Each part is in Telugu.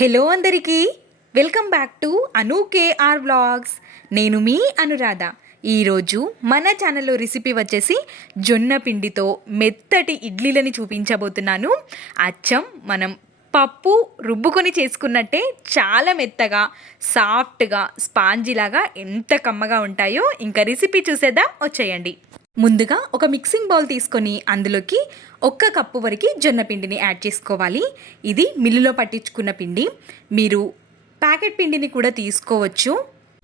హలో అందరికీ welcome back to Anu KR vlogs. నేను మీ అనురాధ. ఈరోజు మన ఛానల్లో రెసిపీ వచ్చేసి జొన్న పిండితో మెత్తటి ఇడ్లీలని చూపించబోతున్నాను. అచ్చం మనం పప్పు రుబ్బుకొని చేసుకున్నట్టే చాలా మెత్తగా సాఫ్ట్గా స్పాంజీలాగా ఎంత కమ్మగా ఉంటాయో ఇంకా రెసిపీ చూసేద్దాం, వచ్చేయండి. ముందుగా ఒక మిక్సింగ్ బౌల్ తీసుకొని అందులోకి 1 కప్పు వరకు జొన్న పిండిని యాడ్ చేసుకోవాలి. ఇది మిల్లులో పట్టించుకున్న పిండి. మీరు ప్యాకెట్ పిండిని కూడా తీసుకోవచ్చు.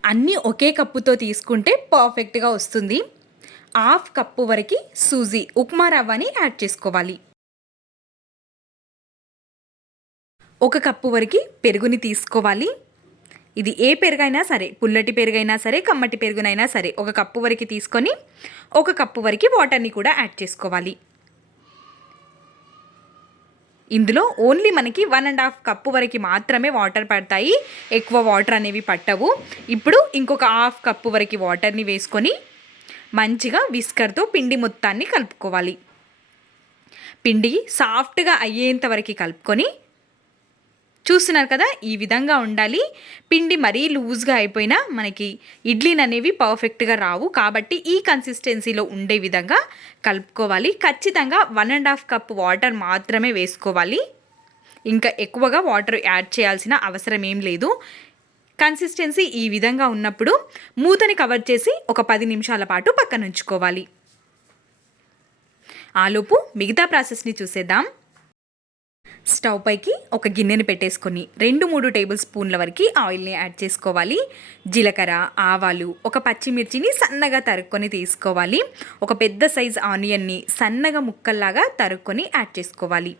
అన్నీ ఒకే కప్పుతో తీసుకుంటే పర్ఫెక్ట్గా వస్తుంది. 1/2 కప్పు వరకు సూజీ ఉప్మా రవ్వని యాడ్ చేసుకోవాలి. 1 కప్పు వరకు పెరుగుని తీసుకోవాలి. ఇది ఏ పెరుగైనా సరే, పుల్లటి పెరుగైనా సరే, కమ్మటి పెరుగునైనా సరే 1 కప్పు వరకు తీసుకొని 1 కప్పు వరకు వాటర్ని కూడా యాడ్ చేసుకోవాలి. ఇందులో ఓన్లీ మనకి 1.5 కప్పు వరకు మాత్రమే వాటర్ పడతాయి, ఎక్కువ వాటర్ అనేవి పట్టవు. ఇప్పుడు ఇంకొక 1/2 కప్పు వరకు వాటర్ని వేసుకొని మంచిగా విస్కర్తో పిండి మొత్తాన్ని కలుపుకోవాలి. పిండి సాఫ్ట్గా అయ్యేంత వరకు కలుపుకొని చూస్తున్నారు కదా, ఈ విధంగా ఉండాలి. పిండి మరీ లూజ్గా అయిపోయినా మనకి ఇడ్లీలు అనేవి పర్ఫెక్ట్గా రావు. కాబట్టి ఈ కన్సిస్టెన్సీలో ఉండే విధంగా కలుపుకోవాలి. ఖచ్చితంగా 1.5 కప్పు వాటర్ మాత్రమే వేసుకోవాలి. ఇంకా ఎక్కువగా వాటర్ యాడ్ చేయాల్సిన అవసరం ఏం లేదు. కన్సిస్టెన్సీ ఈ విధంగా ఉన్నప్పుడు మూతని కవర్ చేసి ఒక 10 నిమిషాల పాటు పక్కన ఉంచుకోవాలి. ఆలోపు మిగతా ప్రాసెస్ని చూసేద్దాం. స్టవ్ పైకి ఒక గిన్నెని పెట్టేసుకొని 2-3 టేబుల్ స్పూన్ల వరకు ఆయిల్ని యాడ్ చేసుకోవాలి. జీలకర్ర, ఆవాలు, ఒక పచ్చిమిర్చిని సన్నగా తరుక్కొని తీసుకోవాలి. ఒక పెద్ద సైజ్ ఆనియన్ని సన్నగా ముక్కల్లాగా తరుక్కొని యాడ్ చేసుకోవాలి.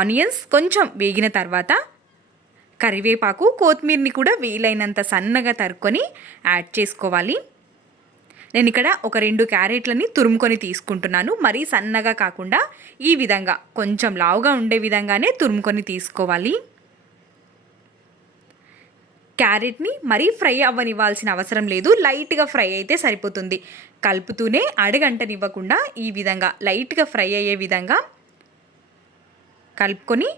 ఆనియన్స్ కొంచెం వేగిన తర్వాత కరివేపాకు, కొత్తిమీరని కూడా వీలైనంత సన్నగా తరుక్కొని యాడ్ చేసుకోవాలి. నేను ఇక్కడ ఒక 2 క్యారెట్లని తురుముకొని తీసుకుంటున్నాను. మరీ సన్నగా కాకుండా ఈ విధంగా కొంచెం లావుగా ఉండే విధంగానే తురుముకొని తీసుకోవాలి. క్యారెట్ని మరీ ఫ్రై అవ్వనివ్వాల్సిన అవసరం లేదు, లైట్గా ఫ్రై అయితే సరిపోతుంది. కలుపుతూనే అడుగంటనివ్వకుండా ఈ విధంగా లైట్గా ఫ్రై అయ్యే విధంగా కలుపుకొని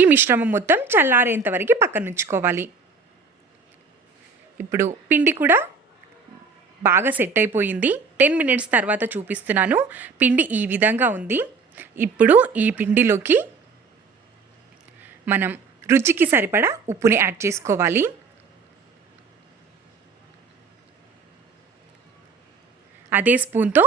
ఈ మిశ్రమం మొత్తం చల్లారేంత వరకు పక్కన ఉంచుకోవాలి. ఇప్పుడు పిండి కూడా బాగా సెట్ అయిపోయింది. 10 మినిట్స్ తర్వాత చూపిస్తున్నాను. పిండి ఈ విధంగా ఉంది. ఇప్పుడు ఈ పిండిలోకి మనం రుచికి సరిపడా ఉప్పుని యాడ్ చేసుకోవాలి. అదే స్పూన్తో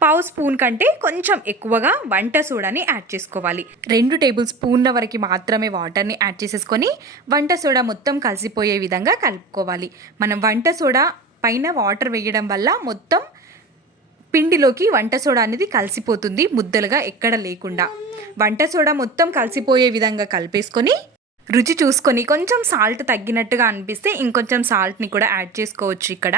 1/2 స్పూన్ కంటే కొంచెం ఎక్కువగా వంట సోడాని యాడ్ చేసుకోవాలి. 2 టేబుల్ స్పూన్ల వరకు మాత్రమే వాటర్ని యాడ్ చేసేసుకొని వంట సోడా మొత్తం కలిసిపోయే విధంగా కలుపుకోవాలి. మనం వంట సోడా పైన వాటర్ వేయడం వల్ల మొత్తం పిండిలోకి వంట సోడా అనేది కలిసిపోతుంది, ముద్దలుగా ఎక్కడ లేకుండా. వంట సోడా మొత్తం కలిసిపోయే విధంగా కలిపేసుకొని రుచి చూసుకొని కొంచెం సాల్ట్ తగ్గినట్టుగా అనిపిస్తే ఇంకొంచెం సాల్ట్ని కూడా యాడ్ చేసుకోవచ్చు ఇక్కడ.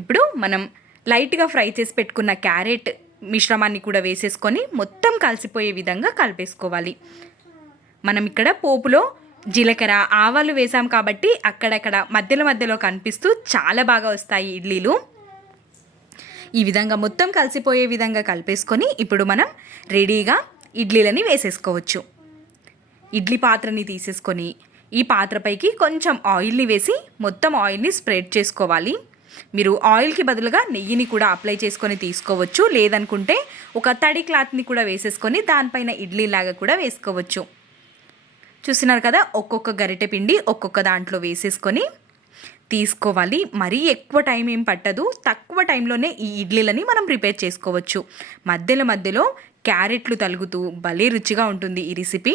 ఇప్పుడు మనం లైట్గా ఫ్రై చేసి పెట్టుకున్న క్యారెట్ మిశ్రమాన్ని కూడా వేసేసుకొని మొత్తం కలిసిపోయే విధంగా కలిపేసుకోవాలి. మనం ఇక్కడ పోపులో జీలకర్ర, ఆవాలు వేసాం కాబట్టి అక్కడక్కడ మధ్యలో కనిపిస్తూ చాలా బాగా వస్తాయి ఇడ్లీలు. ఈ విధంగా మొత్తం కలిసిపోయే విధంగా కలిపేసుకొని ఇప్పుడు మనం రెడీగా ఇడ్లీలని వేసేసుకోవచ్చు. ఇడ్లీ పాత్రని తీసేసుకొని ఈ పాత్రపైకి కొంచెం ఆయిల్ని వేసి మొత్తం ఆయిల్ని స్ప్రెడ్ చేసుకోవాలి. మీరు ఆయిల్కి బదులుగా నెయ్యిని కూడా అప్లై చేసుకొని తీసుకోవచ్చు. లేదనుకుంటే ఒక తడి క్లాత్ని కూడా వేసేసుకొని దానిపైన ఇడ్లీలాగా కూడా వేసుకోవచ్చు. చూస్తున్నారు కదా, ఒక్కొక్క గరిటె పిండి ఒక్కొక్క దాంట్లో వేసేసుకొని తీసుకోవాలి. మరీ ఎక్కువ టైం ఏం పట్టదు, తక్కువ టైంలోనే ఈ ఇడ్లీలని మనం ప్రిపేర్ చేసుకోవచ్చు. మధ్యలో క్యారెట్లు తలుగుతూ భలే రుచిగా ఉంటుంది ఈ రెసిపీ.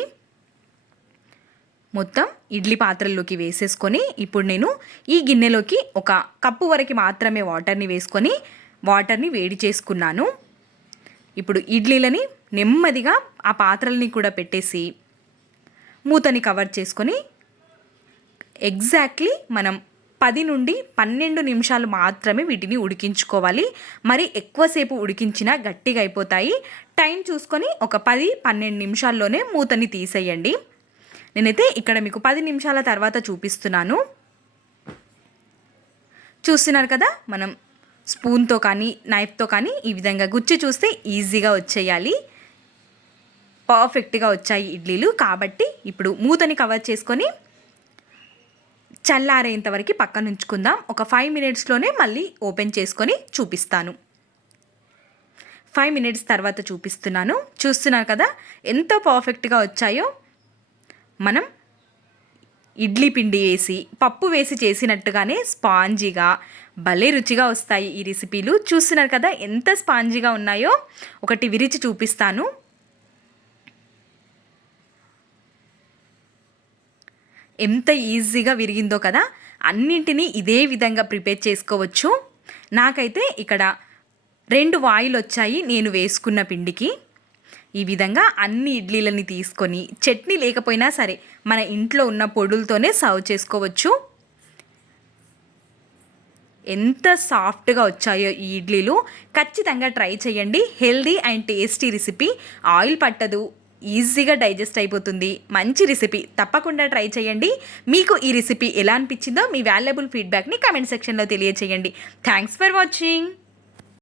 మొత్తం ఇడ్లీ పాత్రల్లోకి వేసేసుకొని ఇప్పుడు నేను ఈ గిన్నెలోకి 1 కప్పు వరకు మాత్రమే వాటర్ని వేసుకొని వాటర్ని వేడి చేసుకున్నాను. ఇప్పుడు ఇడ్లీలని నెమ్మదిగా ఆ పాత్రల్ని కూడా పెట్టేసి మూతని కవర్ చేసుకొని ఎగ్జాక్ట్లీ మనం 10 నుండి 12 నిమిషాలు మాత్రమే వీటిని ఉడికించుకోవాలి. మరి ఎక్కువసేపు ఉడికించినా గట్టిగా అయిపోతాయి. టైం చూసుకొని ఒక 10-12 నిమిషాల్లోనే మూతని తీసేయండి. నేనైతే ఇక్కడ మీకు 10 నిమిషాల తర్వాత చూపిస్తున్నాను. చూస్తున్నారు కదా, మనం స్పూన్తో కానీ నైఫ్తో కానీ ఈ విధంగా గుచ్చి చూస్తే ఈజీగా వచ్చేయాలి. పర్ఫెక్ట్గా వచ్చాయి ఇడ్లీలు. కాబట్టి ఇప్పుడు మూతని కవర్ చేసుకొని చల్లారేంత వరకు పక్కన ఉంచుకుందాం. ఒక 5 మినిట్స్లోనే మళ్ళీ ఓపెన్ చేసుకొని చూపిస్తాను. 5 మినిట్స్ తర్వాత చూపిస్తున్నాను. చూస్తున్నారు కదా ఎంత పర్ఫెక్ట్గా వచ్చాయో. మనం ఇడ్లీ పిండి వేసి పప్పు వేసి చేసినట్టుగానే స్పాంజీగా భలే రుచిగా వస్తాయి ఈ రెసిపీలు. చూస్తున్నారు కదా ఎంత స్పాంజీగా ఉన్నాయో. ఒకటి విరిచి చూపిస్తాను. ఎంత ఈజీగా విరిగిందో కదా. అన్నింటినీ ఇదే విధంగా ప్రిపేర్ చేసుకోవచ్చు. నాకైతే ఇక్కడ 2 వాయిలు వచ్చాయి నేను వేసుకున్న పిండికి. ఈ విధంగా అన్ని ఇడ్లీలని తీసుకొని చట్నీ లేకపోయినా సరే మన ఇంట్లో ఉన్న పొడులతోనే సర్వ్ చేసుకోవచ్చు. ఎంత సాఫ్ట్గా వచ్చాయో ఈ ఇడ్లీలు. ఖచ్చితంగా ట్రై చేయండి. Healthy and tasty recipe. Oil పట్టదు, ఈజీగా డైజెస్ట్ అయిపోతుంది. మంచి రెసిపీ, తప్పకుండా ట్రై చేయండి. మీకు ఈ రెసిపీ ఎలా అనిపించిందో మీ వాల్యుబుల్ ఫీడ్బ్యాక్ని కామెంట్ సెక్షన్లో తెలియచేయండి. Thanks for watching.